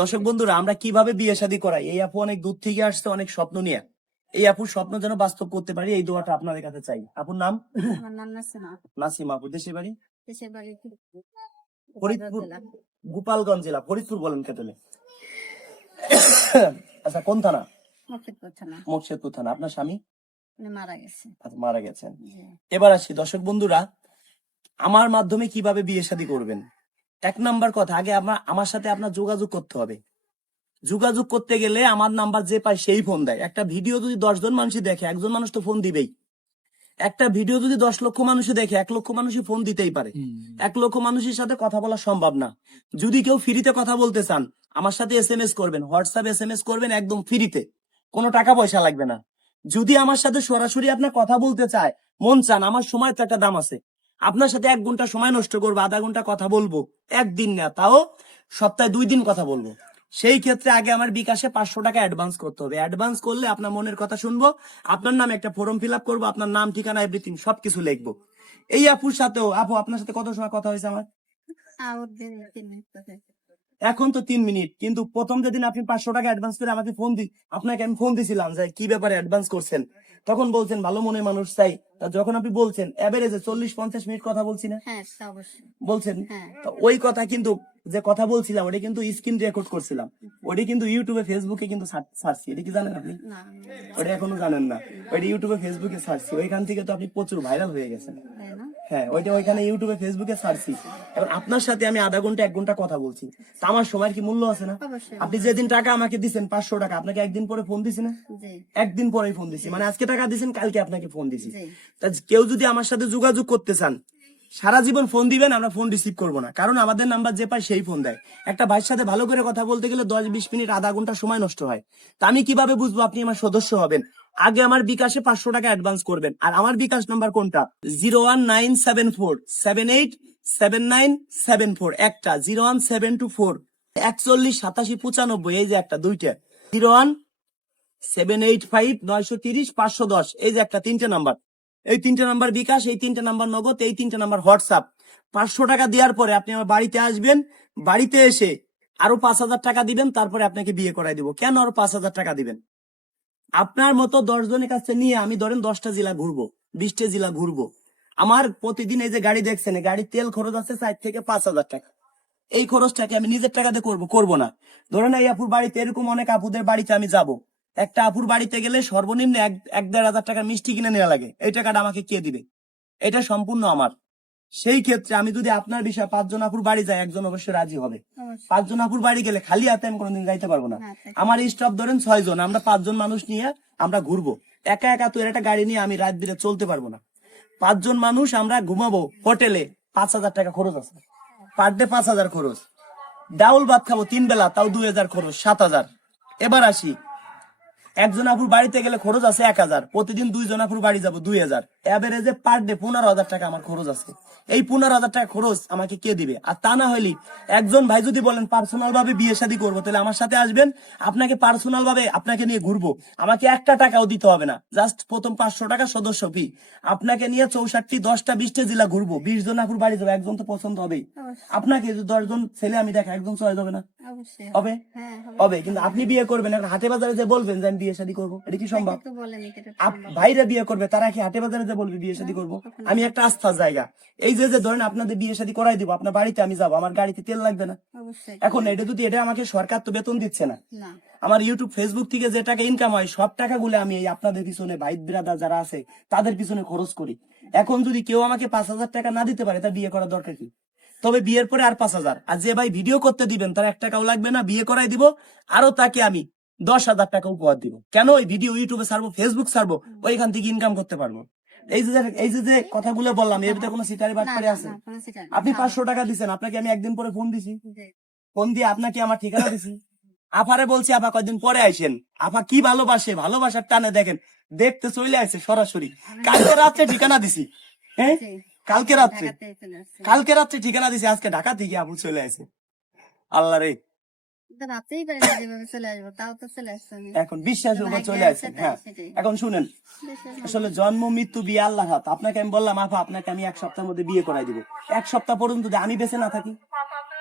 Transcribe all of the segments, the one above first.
দর্শক বন্ধুরা, আমরা কিভাবে বিয়ে শাদী করাই, এই আপু অনেক দূর থেকে আসছে, অনেক স্বপ্ন নিয়ে। এই আপুর স্বপ্ন যেন বাস্তব করতে পারি, এই দোয়াটা আপনাদের কাছে চাই। আপুর নাম? আমার নাম নাসিমা। নাসিমা আপু। দেশের বাড়ি? দেশের বাড়ি ফরিদপুর। জেলা। গোপালগঞ্জ জেলা। ফরিদপুর বলেন কেতলে? আচ্ছা, কোন থানা? মুর্শিদপুর থানা। মুর্শিদপুর থানা। আপনার স্বামী? উনি মারা গেছে। আচ্ছা, মারা গেছেন। জি। এবার আসি দর্শক বন্ধুরা, আমার মাধ্যমে কিভাবে বিয়ে শাদী করবেন। এক নাম্বার কথা, আগে আমার সাথে আপনার যোগাযোগ করতে হবে। যোগাযোগ করতে গেলে আমার নাম্বার যে পায় সেই ফোন দেয়। একটা ভিডিও যদি 10 জন মানুষ দেখে, একজন মানুষ তো ফোন দিবেই। একটা ভিডিও যদি 10 লক্ষ মানুষ দেখে, 1 লক্ষ মানুষই ফোন দিতেই পারে। 1 লক্ষ মানুষের সাথে কথা বলা সম্ভব না। যদি কেউ ফ্রিতে কথা বলতে চান, আমার সাথে SMS করবেন, হোয়াটসঅ্যাপ SMS করবেন, একদম ফ্রিতে, কোনো টাকা পয়সা লাগবে না। যদি আমার সাথে সরাসরি আপনার কথা বলতে চায়, মন চান, আমার সময় তো একটা দাম আছে। আপনার সাথে 1 ঘন্টা সময় নষ্ট করবো, আধা ঘন্টা কথা বলবো, একদিন না, তাও সপ্তাহে 2 দিন কথা বলবো। সেই ক্ষেত্রে আগে আমার বিকাশে 500 টাকা অ্যাডভান্স করতে হবে। অ্যাডভান্স করলে আপনার মনের কথা শুনবো, আপনার নামে একটা ফর্ম ফিল আপ করবো, আপনার নাম, ঠিকানা, এভরিথিং সবকিছু লিখবো। এই আপুর সাথেও, আপু আপনার সাথে কত সময় কথা হয়েছে আমার? এখন তো 3 মিনিট। কিন্তু প্রথম যেদিন আপনি 500 টাকা অ্যাডভান্স করে আমাকে আপনাকে আমি ফোন দিছিলাম যে কি ব্যাপারে অ্যাডভান্স করছেন, তখন বলছেন ভালো মনের মানুষ চাই। তা যখন আপনি বলছেন এভারেজে 40-50 মিনিট কথা বলছি না? হ্যাঁ, তা অবশ্যই। বলছেন। হ্যাঁ। তো ওই কথা কিন্তু, যে কথা বলছিলাম ওটা কিন্তু স্ক্রিন রেকর্ড করছিলাম, ওটা কিন্তু ইউটিউবে ফেসবুকে কিন্তু ছাড়ছি। এটা কি জানেন আপনি? না, ওটা এখনো জানেন না? ওইটা ইউটিউবে ফেসবুকে ছাড়ছি, ওইখান থেকে তো আপনি প্রচুর ভাইরাল হয়ে গেছেন। তাই না? হ্যাঁ, ওইটা ওইখানে ইউটিউবে ফেসবুকে ছাড়ছি। এখন আপনার সাথে আমি আধা ঘন্টা 1 ঘন্টা কথা বলছি, তা আমার সময়ের কি মূল্য আছে না? অবশ্যই। আপনি যেদিন টাকা আমাকে দিচ্ছেন 500 টাকা, আপনাকে একদিন পরে ফোন দিছি না? জি। একদিন পরেই ফোন দিছি, মানে আজকে টাকা দিছেন, কালকে আপনাকে ফোন দিছি। জি। তা কেউ যদি আমার সাথে যোগাযোগ করতে চান, সারা জীবন ফোন দিবেন, আমরা ফোন রিসিভ করবো না, কারণ আমাদের নাম্বার যে পায় সেই ফোন দেয়। একটা ভাইয়ের সাথে ভালো করে কথা বলতে গেলে 10-20 মিনিট, আধা ঘন্টা সময় নষ্ট হয়। তা আমি কিভাবে বুঝবো আপনি আমার সদস্য হবেন? আগে আমার বিকাশে 500 টাকা অ্যাডভান্স করবেন। আর আমার বিকাশ নাম্বার কোনটা? 01974787974, একটা 01724 418795, এই যে একটা, দুইটা 01785930510, এই যে একটা, 3টে নাম্বার। এই 3টে নাম্বার বিকাশ, এই 3টে নাম্বার নগদ, এই 3টে নাম্বার হোয়াটসঅ্যাপ। 500 টাকা দেওয়ার পরে আপনি আমার বাড়িতে আসবেন, বাড়িতে এসে আরো 5000 টাকা দিবেন, তারপরে আপনাকে বিয়ে করাই দিব। কেন আরো 5000 টাকা দিবেন? আপনার মতো 10 জনের কাছে নিয়ে আমি ধরেন 10টা জেলা ঘুরবো, 20টা জেলা ঘুরবো। আমার প্রতিদিন এই যে গাড়ি দেখছেন, গাড়ির তেল খরচ আছে 4 থেকে 5000 টাকা। এই খরচটাকে আমি নিজের টাকাতে করবো না। ধরেন এই আপুর বাড়িতে, এরকম অনেক আপুদের বাড়িতে আমি যাব, একটা আপুর বাড়িতে গেলে সর্বনিম্ন 1-1.5 হাজার টাকার মিষ্টি কিনে নেওয়া লাগে। এই টাকাটা আমাকে কে দিবে? এটা সম্পূর্ণ আমার। সেই ক্ষেত্রে আমি যদি আপনার বিষয়ে 5 জন আপুর বাড়ি যাই, একজন অবশ্যই রাজি হবে। 5 জন আপুর বাড়ি গেলে খালি হাতে আমি কোনোদিন যাইতে পারবো না। আমার স্টাফ ধরেন 6 জন, আমরা 5 জন মানুষ নিয়ে আমরা ঘুরবো। একা একা তো একটা গাড়ি নিয়ে আমি রাত বিরে চলতে পারবো না। 5 জন মানুষ আমরা ঘুমাবো হোটেলে, 5,000 টাকা খরচ আছে, পার ডে 5,000 খরচ। ডাউল ভাত খাবো 3 বেলা, তাও 2,000 খরচ, 7,000। এবার আসি, একজন আপুর বাড়িতে গেলে খরচ আছে 1,000, প্রতিদিন 2 জন আপুর বাড়ি যাবো 2,000, এভারেজে পার ডে 15,000 টাকা আমার খরচ আছে। এই 15,000 টাকা খরচ আমাকে কে দিবে? আর তা না হইলে একজন ভাই যদি বলেন পার্সোনাল ভাবে বিয়ে শাদী করবো, তাহলে আমার সাথে আসবেন, আপনাকে পার্সোনাল ভাবে আপনাকে নিয়ে ঘুরবো, আমাকে 1 টাকাও দিতে হবে না, জাস্ট প্রথম 500 টাকা সদস্য ফি। আপনাকে নিয়ে 64, 10টা 20টা জেলা ঘুরবো, 20 জন আপুর বাড়ি যাবো, একজন তো পছন্দ হবেই। আপনাকে 10 জন ছেলে আমি দেখা, একজন চয়েস হবে না? অবশ্যই হবে। হবে, কিন্তু আপনি বিয়ে করবেন, এখন হাটে বাজারে যে বলবেন যে আমি বিয়ে শাদী করবো, এটা কি সম্ভব? ভাইরা বিয়ে করবে, তারা কি হাটে বাজারে যে বলবে বিয়ে শাদী করবো? আমি একটা আস্থার জায়গা, এই যে ধরেন আপনাদের বিয়ে শাদী করাই দিব, আপনার বাড়িতে আমি যাবো, আমার গাড়িতে তেল লাগবে না। এখন এটা যদি, এটা আমাকে সরকার তো বেতন দিচ্ছে না, আমার ইউটিউব ফেসবুক থেকে যে টাকা ইনকাম হয়, সব টাকাগুলো আমি এই আপনাদের পিছনে, ভাই ব্রাদার যারা আছে তাদের পিছনে খরচ করি। এখন যদি কেউ আমাকে 5,000 টাকা না দিতে পারে, তার বিয়ে করার দরকার কি? তবে বিয়ের পরে আর 5,000। আর যে ভাই ভিডিও করতে দিবেন, তার 1 টাকাও লাগবে না, বিয়ে করাই দিব, আরো তাকে আমি 10,000 টাকা উপহার দিব। কেন? ওই ভিডিও ইউটিউবে ছাড়বো, ফেসবুক ছাড়বো, ওইখান থেকে ইনকাম করতে পারবো। এই যে কথাগুলো বললাম, এর ভিতরে কোনো সিটারি বাটপারি আছে? আপনি 500 টাকা দিচ্ছেন, আপনাকে আমি একদিন পরে ফোন দিছি, ফোন দিয়ে আপনাকে আমার ঠিকানা দিছি, আফারে বলছি আপা কয়েকদিন পরে আইসেন, আপা কি ভালোবাসে, ভালোবাসার টানে দেখেন দেখতে চলে আসছে সরাসরি। কালকে রাত্রে ঠিকানা দিছি, হ্যাঁ কালকে রাত্রে ঠিকানা দিছি, আজকে ঢাকা থেকে আপু চলে আসে। আল্লাহ রে, এখন বিশ্বাস উপর চলে আসে। হ্যাঁ, এখন শুনেন, আসলে জন্ম মৃত্যু বিয়ে আল্লাহ হাত। আপনাকে আমি বললাম আপা, আপনাকে আমি 1 সপ্তাহের মধ্যে বিয়ে করাই দিব, 1 সপ্তাহ পর্যন্ত যদি আমি বেঁচে না থাকি,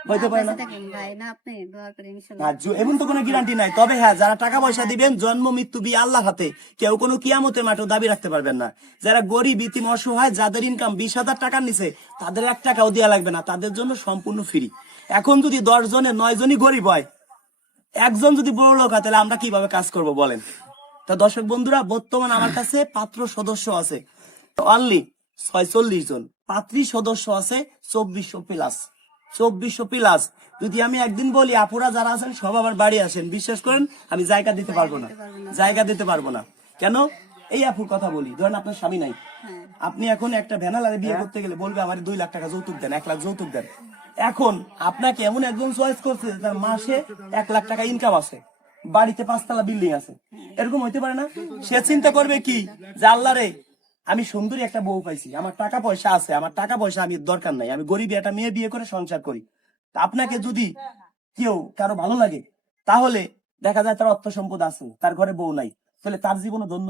হইতে পারে না। বেঁচে থাকেন ভাই, না আপনি দোয়া করে ইনশাল্লাহ। আর এমন তো কোনো গ্যারান্টি নাই। তবে হ্যাঁ, যারা টাকা পয়সা দিবেন, জন্ম মৃত্যু বিয়ে আল্লাহর হাতে, কেউ কোনো কিয়ামতের মাঠেও দাবি রাখতে পারবেন না। যারা গরিব ইতিম অসহায়, যাদের ইনকাম 20,000 টাকার নিচে, তাদের 1 টাকাও দেওয়া লাগবে না, তাদের জন্য সম্পূর্ণ ফ্রি। এখন যদি 10 জনে 9 জনই গরিব হয়, একজন যদি বড় লোক হয়, তাহলে আমরা কিভাবে কাজ করব বলেন? তা দর্শক বন্ধুরা, বর্তমান আমার কাছে পাত্র সদস্য আছে অনলি 46 জন, পাত্রী সদস্য আছে 2400 প্লাস। 2400 প্লাস। যদি আমি একদিন বলি আপুরা যারা আছেন সব আবার বাড়ি আসেন, বিশ্বাস করেন আমি জায়গা দিতে পারবো না, জায়গা দিতে পারবো না। কেন? এই আপুর কথা বলি, ধরেন আপনার স্বামী নাই, হ্যাঁ, আপনি এখন একটা ভ্যানালারে বিয়ে করতে গেলে বলবে আমার 2 লাখ টাকা যৌতুক দেন, 1 লাখ যৌতুক দেন। এখন আপনাকে এমন একজন চয়েস করছে তার মাসে 1 লাখ টাকা ইনকাম আছে, বাড়িতে 5 তলা বিল্ডিং আছে, এরকম হইতে পারে না? সে চিন্তা করবে কি যে আল্লাহ রে, আমি সুন্দরী একটা বউ পাইছি, আমার টাকা পয়সা আছে, আমার টাকা পয়সা আমি দরকার নাই, আমি গরিব একটা মেয়ে বিয়ে করে সংসার করি। তা আপনাকে যদি কেউ কারো ভালো লাগে, তাহলে দেখা যায় তার অর্থ সম্পদ আছে, তার ঘরে বউ নাই, তাহলে তার জীবনও ধন্য।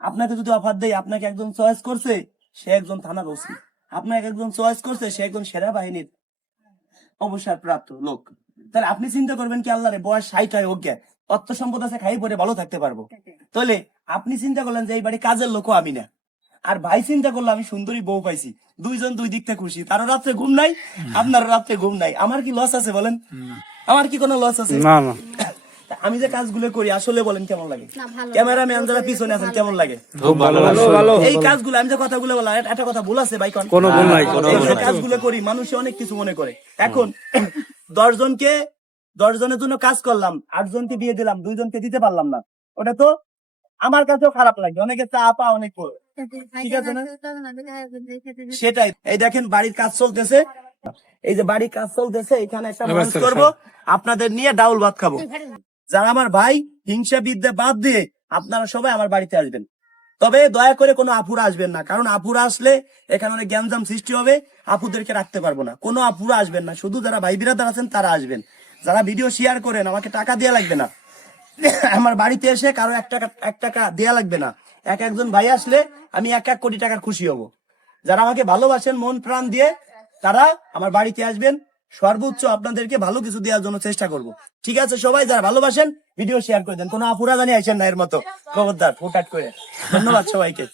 আপনাকে যদি অফার দেয়, আপনাকে একজন চয়েস করছে, সে একজন থানার ওসি, আপনাকে একজন চয়েস করছে, সে একজন সেনা বাহিনীর অবসরপ্রাপ্ত লোক, তাহলে আপনি চিন্তা করবেন কি আল্লাহ রে, বয়স 60 হয়, অজ্ঞান, অর্থ সম্পদ আছে, খাই পরে ভালো থাকতে পারবো। তাহলে আপনি চিন্তা করলেন যে এই বাড়ি কাজের লোকও আমি না, আর ভাই চিন্তা করলো আমি সুন্দরী বউ পাইছি, দুইজন দুই দিক থেকে খুশি, তারও রাত্রে ঘুম নাই, আপনারও রাত্রে ঘুম নাই, আমার কি লস আছে বলেন? আমার কি কোনো লস আছে? না না, তা আমি যে কাজগুলো করি আসলে বলেন কেমন লাগে? না ভালো। ক্যামেরাম্যান যারা পিছনে আছেন কেমন লাগে? খুব ভালো এই কাজগুলো আমি যে কথাগুলো বললাম, একটা কথা ভুল আছে ভাই? কোনো ভুল নাই, কোনো এই ভুল যে নাই। কাজগুলো করি মানুষ অনেক কিছু মনে করে। এখন 10 জনকে 10 জনের জন্য কাজ করলাম, 8 জনকে বিয়ে দিলাম, 2 জনকে দিতে পারলাম না, ওটা তো আমার কাছেও খারাপ লাগে। অনেকে চা পা অনেক করে, ঠিক আছে না? সেটাই। এই দেখেন বাড়ির কাজ চলতেছে, এই যে বাড়ির কাজ চলতেছে, এখানে একটা মানুষ করবো, আপনাদের নিয়ে ডাউল ভাত খাবো। যারা আমার ভাই, হিংসা বিদ্যা বাদ দিয়ে আপনারা সবাই আমার বাড়িতে আসবেন। তবে দয়া করে কোনো আপুরা আসবেন না, কারণ আপুরা আসলে এখানে অনেক গ্যাঞ্জাম সৃষ্টি হবে, আপুদেরকে রাখতে পারবো না। কোনো আপুরা আসবেন না, শুধু যারা ভাই বিরাদার আছেন তারা আসবেন। যারা ভিডিও শেয়ার করেন, আমাকে টাকা দেওয়া লাগবে না, আমার বাড়িতে এসে কারো 1 টাকা দেয়া লাগবে না। একজন ভাই আসলে আমি 1 কোটি টাকার খুশি হব। যারা আমাকে ভালোবাসেন মন প্রাণ দিয়ে, তারা আমার বাড়িতে আসবেন, সর্বোচ্চ আপনাদেরকে ভালো কিছু দেওয়ার জন্য চেষ্টা করব। ঠিক আছে সবাই, যারা ভালোবাসেন ভিডিও শেয়ার করে দেন, কোনো আপুরা জানি আইসেন না এর মতো, খবরদার ফোটাট করে। ধন্যবাদ সবাইকে।